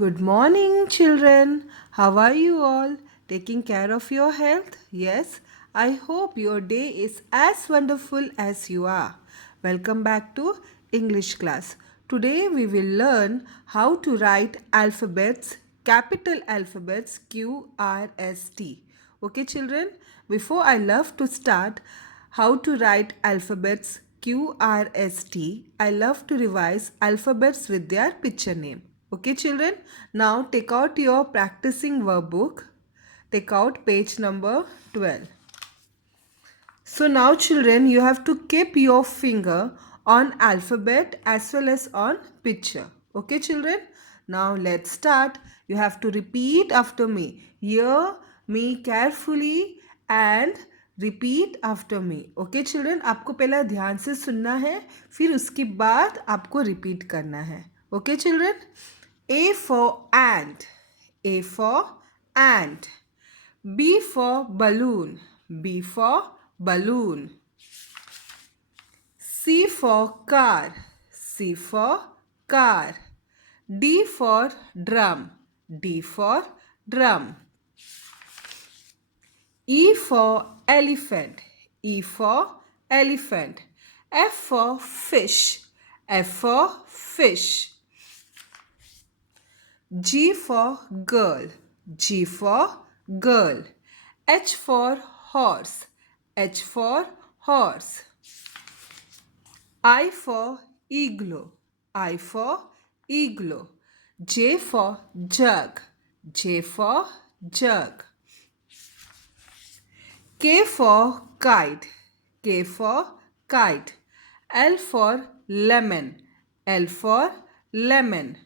Good morning, children. How are you all? Taking care of your health? Yes, I hope your day is as wonderful as you are. Welcome back to English class. Today we will learn how to write alphabets, capital alphabets Q, R, S, T. Okay, children? Before I love to start how to write alphabets Q, R, S, T, I love to revise alphabets with their picture name. Okay, children? Now take out your practicing workbook. Take out page number 12. So now, children, you have to keep your finger on alphabet as well as on picture. Okay, children? Now let's start. You have to repeat after me. Hear me carefully and repeat after me. Okay, children? आपको पहला ध्यान से सुनना है, फिर उसके बाद आपको repeat करना है. Okay, children? A for ant. A for ant. B for balloon. B for balloon. C for car. C for car. D for drum. D for drum. E for elephant. E for elephant. F for fish. F for fish. G for girl. G for girl. H for horse. H for horse. I for igloo. I for igloo. J for jug. J for jug. K for kite. K for kite. L for lemon. L for lemon.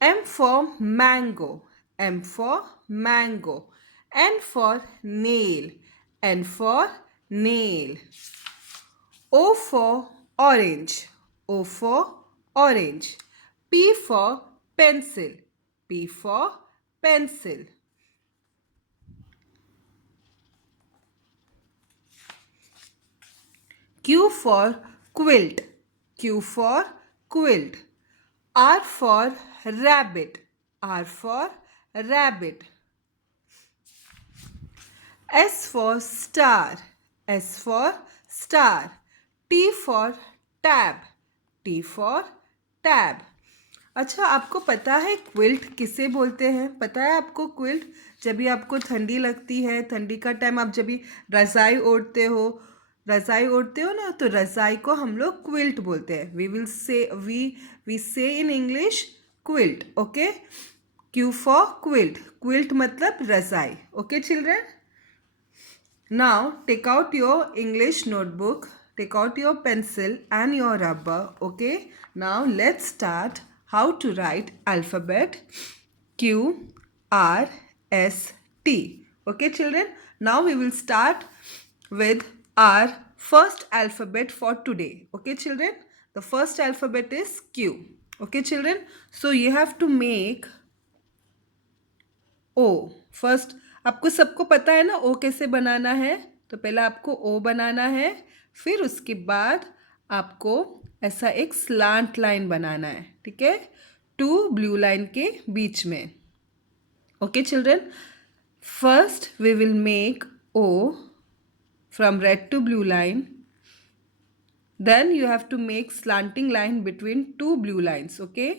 M for mango. M for mango. N for nail. N for nail. O for orange. O for orange. P for pencil. P for pencil. Q for quilt. Q for quilt. R for rabbit. R for rabbit. S for star. S for star. T for tab. T for tab. अच्छा, आपको पता है quilt किसे बोलते हैं? पता है आपको क्विल्ट? जब भी आपको ठंडी लगती है, ठंडी का टाइम, आप जब भी रज़ाई ओढ़ते हो ना, तो रज़ाई को हम लोग क्विल्ट बोलते हैं. We say in English quilt. Okay, Q for quilt. Quilt मतलब रज़ाई. Okay children? Now take out your English notebook, take out your pencil and your rubber. Okay, now let's start how to write alphabet Q, R, S, T. Okay children, now we will start with our first alphabet for today. Okay children, the first alphabet is Q. Okay children, so you have to make O first. आपको सबको पता है ना O कैसे बनाना है? तो पहला आपको O बनाना है, फिर उसके बाद आपको ऐसा एक स्लांट लाइन बनाना है. ठीक है, 2 ब्लू लाइन के बीच में. Okay children, first we will make O from red to blue line. Then you have to make slanting line between 2 blue lines. Okay,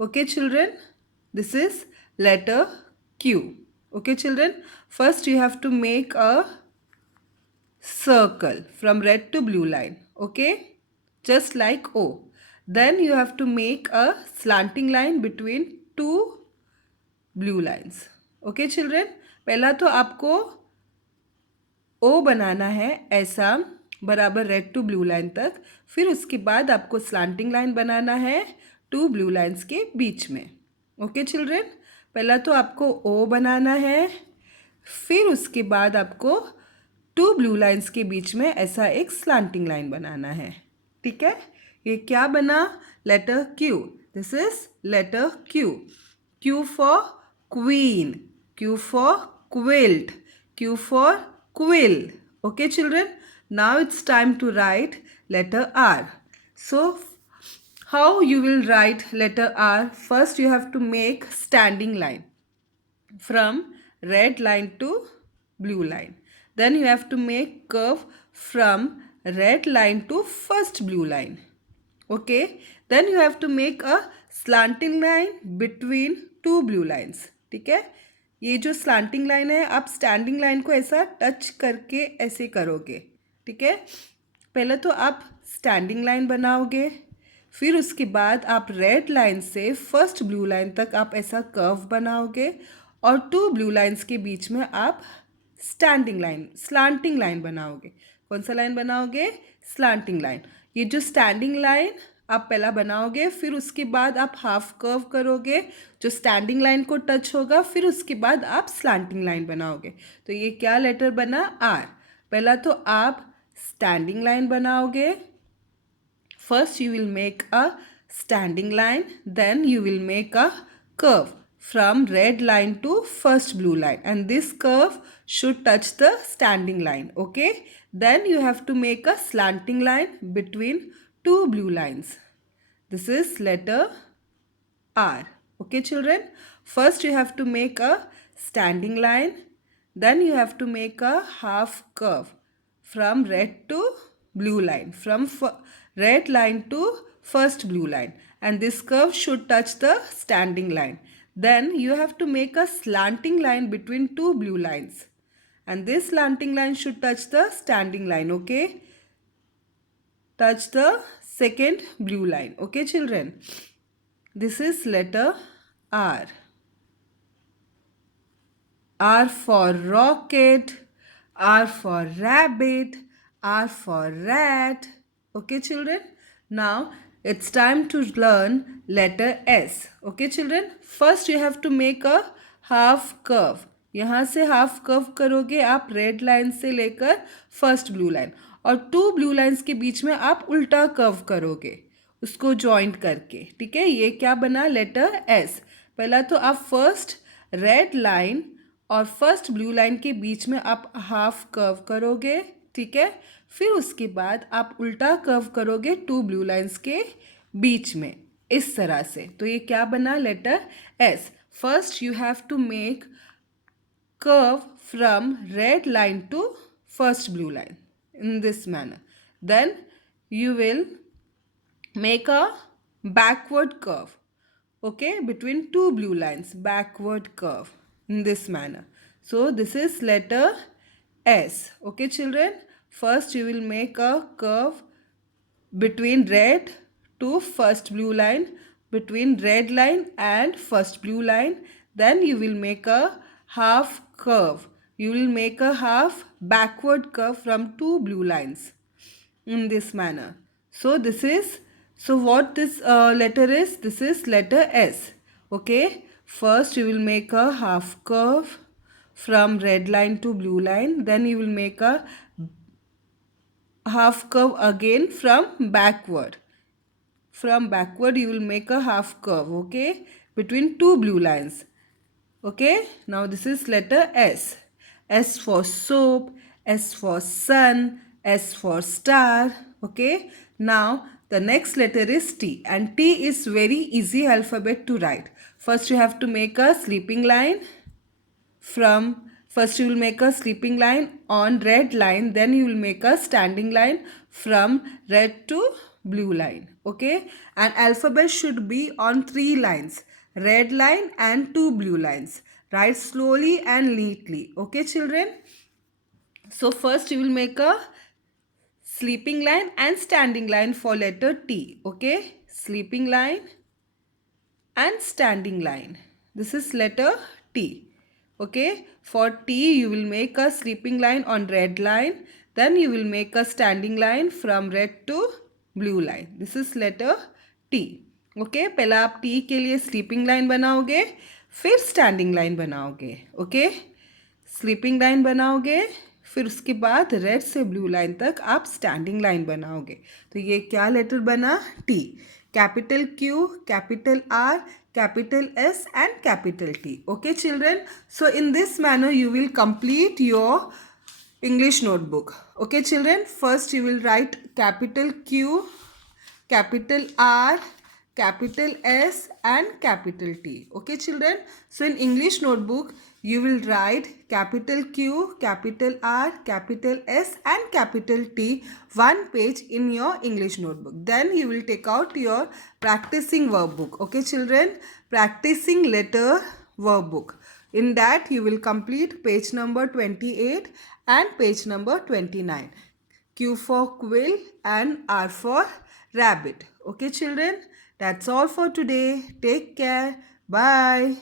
okay children, this is letter Q. Okay children, first you have to make a circle from red to blue line. Okay, just like O. Then you have to make a slanting line between 2 blue lines. Okay children, पहला तो आपको O बनाना है ऐसा बराबर red to blue line तक, फिर उसके बाद आपको स्लांटिंग लाइन बनाना है 2 ब्लू लाइन्स के बीच में. ओके चिल्ड्रन, पहला तो आपको O बनाना है, फिर उसके बाद आपको 2 ब्लू लाइन्स के बीच में ऐसा एक स्लांटिंग लाइन बनाना है. ठीक है, ये क्या बना? Letter Q. This is letter Q. Q for queen. Q for quilt. Q for quill. Okay children, now it's time to write letter R. So How you will write letter R? First you have to make standing line from red line to blue line. Then you have to make curve from red line to first blue line. Okay. Then you have to make a slanting line between two blue lines. ठीक है, ये जो slanting line है आप standing line को ऐसा touch करके ऐसे करोगे. ठीक है, पहले तो आप स्टैंडिंग लाइन बनाओगे, फिर उसके बाद आप रेड लाइन से फर्स्ट ब्लू लाइन तक आप ऐसा कर्व बनाओगे और टू ब्लू लाइंस के बीच में आप स्टैंडिंग लाइन स्लांटिंग लाइन बनाओगे. कौन सा लाइन बनाओगे? Slanting line. ये जो स्टैंडिंग लाइन आप पहला बनाओगे, फिर उसके बाद आप हाफ कर्व करोगे जो स्टैंडिंग लाइन को टच होगा, फिर उसके बाद आप स्लांटिंग लाइन बनाओगे. तो ये क्या लेटर बना? आर. पहला तो आप स्टैंडिंग लाइन बनाओगे. First you will make a standing line, then you will make a curve from red line to first blue line, and this curve should touch the standing line. Okay, then you have to make a slanting line between two blue lines. This is letter R. Okay children, first you have to make a standing line, then you have to make a half curve from red to blue line, from red line to first blue line, and this curve should touch the standing line. Then you have to make a slanting line between two blue lines, and this slanting line should touch the standing line. Okay, touch the second blue line. Okay children, this is letter R. R for rocket, R for rabbit, R for rat. Okay children, now it's time to learn letter S. Okay children, first you have to make a half curve. यहाँ से half curve करोगे आप red line से लेकर first blue line, और to blue lines के बीच में आप उल्टा कर्व करोगे उसको जॉइंट करके. ठीक है, ये क्या बना? Letter S. पहला तो आप फर्स्ट रेड लाइन और फर्स्ट ब्लू लाइन के बीच में आप हाफ कर्व करोगे. ठीक है, फिर उसके बाद आप उल्टा कर्व करोगे टू ब्लू लाइंस के बीच में इस तरह से. तो ये क्या बना? Letter S. First you have to make curve from red line to first blue line in this manner. Then you will make a backward curve, okay, between two blue lines, backward curve in this manner. So this is letter S. Okay children, first you will make a curve between red to first blue line, between red line and first blue line. Then you will make a half curve, you will make a half backward curve from two blue lines in this manner. So this is, so what this letter is? This is letter S. Okay, first you will make a half curve from red line to blue line, then you will make a half curve again from backward. From backward you will make a half curve, okay, between two blue lines. Okay, now this is letter S. S for soap, S for sun, S for star. Okay, now the next letter is T, and T is very easy alphabet to write. First you have to make a sleeping line from, first you will make a sleeping line on red line, then you will make a standing line from red to blue line. Okay, and alphabet should be on three lines, red line and two blue lines. Write slowly and neatly. Okay children, so first you will make a sleeping line and standing line for letter T. Okay, sleeping line and standing line. This is letter T. Okay, for T you will make a sleeping line on red line, then you will make a standing line from red to blue line. This is letter T. Okay, पहला आप T के लिए sleeping line बनाओगे, फिर standing line बनाओगे. Okay, sleeping line बनाओगे, फिर उसके बाद रेड से ब्लू लाइन तक आप स्टैंडिंग लाइन बनाओगे. तो ये क्या लेटर बना? T. Capital Q, capital R, capital S and capital T. Okay children, so in this manner you will complete your English notebook. Okay children, first you will write capital Q, capital R, capital S and capital T. Okay, children. So in English notebook, you will write capital Q, capital R, capital S and capital T one page in your English notebook. Then you will take out your practicing workbook. Okay, children. Practicing letter workbook. In that, you will complete page number 28 and page number 29. Q for quill and R for rabbit. Okay, children, that's all for today. Take care. Bye.